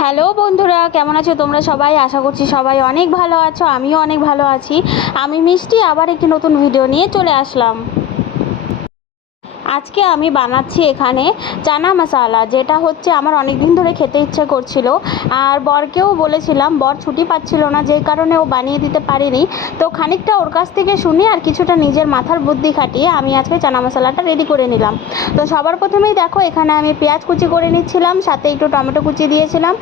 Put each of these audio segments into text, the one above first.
Hello বন্ধুরা, কেমন আছো তোমরা সবাই? আশা করছি সবাই অনেক ভালো আছো। আমিও অনেক ভালো আছি। আমি মিষ্টি আবার একটি নতুন ভিডিও নিয়ে চলে আসলাম। আজকে আমি বানাচ্ছি এখানে চানা মশালা, যেটা হচ্ছে আমার অনেক দিন ধরে খেতে ইচ্ছে করছিল। আর বরকেও বলেছিলাম, বর ছুটি পাচ্ছিল না, যে কারণে ও বানিয়ে দিতে পারেনি। তো খানিকটা ওর কাছ থেকে শুনে আর কিছুটা নিজের মাথার বুদ্ধি খাটিয়ে আমি আজকে চানা মশলাটা রেডি করে নিলাম। তো সবার প্রথমেই দেখো, এখানে আমি পেঁয়াজ কুচি করে নিচ্ছিলাম, সাথে একটু টমেটো কুচি দিয়েছিলাম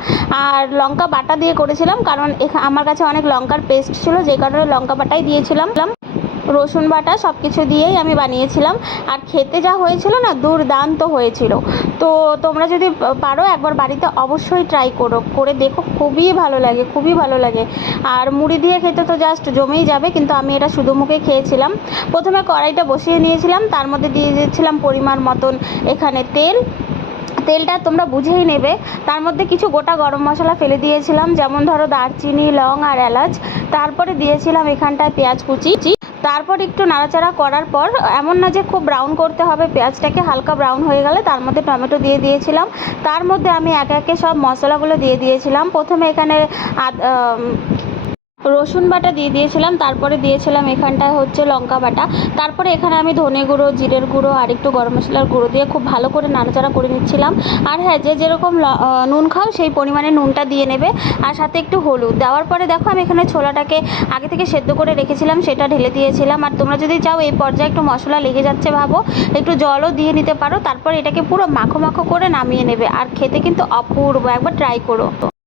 আর লঙ্কা বাটা দিয়ে করেছিলাম, কারণ আমার কাছে অনেক লঙ্কার পেস্ট ছিল, যে কারণে লঙ্কা বাটাই দিয়েছিলাম। রসুন বাটা সব কিছু দিয়েই আমি বানিয়েছিলাম। আর খেতে যা হয়েছিল না, দুর্দান্ত হয়েছিল। তো তোমরা যদি পারো একবার বাড়িতে অবশ্যই ট্রাই করে দেখো, খুবই ভালো লাগে, খুবই ভালো লাগে। আর মুড়ি দিয়ে খেতে তো জাস্ট জমেই যাবে, কিন্তু আমি এটা শুধু মুখে খেয়েছিলাম। প্রথমে কড়াইটা বসিয়ে নিয়েছিলাম, তার মধ্যে দিয়ে দিয়েছিলাম পরিমাণ মতন এখানে তেলটা তোমরা বুঝেই নেবে। তার মধ্যে কিছু গোটা গরম মশলা ফেলে দিয়েছিলাম, যেমন ধরো দারচিনি, লং আর এলাচ। তারপরে দিয়েছিলাম এখানটায় পেঁয়াজ কুচি। তারপর একটু নাড়াচাড়া করার পর, এমন না যে খুব ব্রাউন করতে হবে, পেঁয়াজটাকে হালকা ব্রাউন হয়ে গেলে তার মধ্যে টমেটো দিয়ে দিয়েছিলাম। তার মধ্যে আমি একে একে সব মশলাগুলো দিয়ে দিয়েছিলাম। প্রথমে এখানে রসুন বাটা দিয়ে দিয়েছিলাম, তারপরে দিয়েছিলাম এখানটায় হচ্ছে লঙ্কা বাটা। তারপরে এখানে আমি ধনে গুঁড়ো, জিরের গুঁড়ো আর একটু গরম মশলার গুঁড়ো দিয়ে খুব ভালো করে নাড়াচাড়া করে নিচ্ছিলাম। আর হ্যাঁ, যে যেরকম নুন খাও সেই পরিমাণে নুনটা দিয়ে নেবে। আর সাথে একটু হলুদ দেওয়ার পরে দেখো, আমি এখানে ছোলাটাকে আগে থেকে সেদ্ধ করে রেখেছিলাম, সেটা ঢেলে দিয়েছিলাম। আর তোমরা যদি চাও এই পর্যায়ে একটু মশলা লেগে যাচ্ছে ভাবো, একটু জলও দিয়ে নিতে পারো। তারপর এটাকে পুরো মাখো মাখো করে নামিয়ে নেবে। আর খেতে কিন্তু অপূর্ব, একবার ট্রাই করো।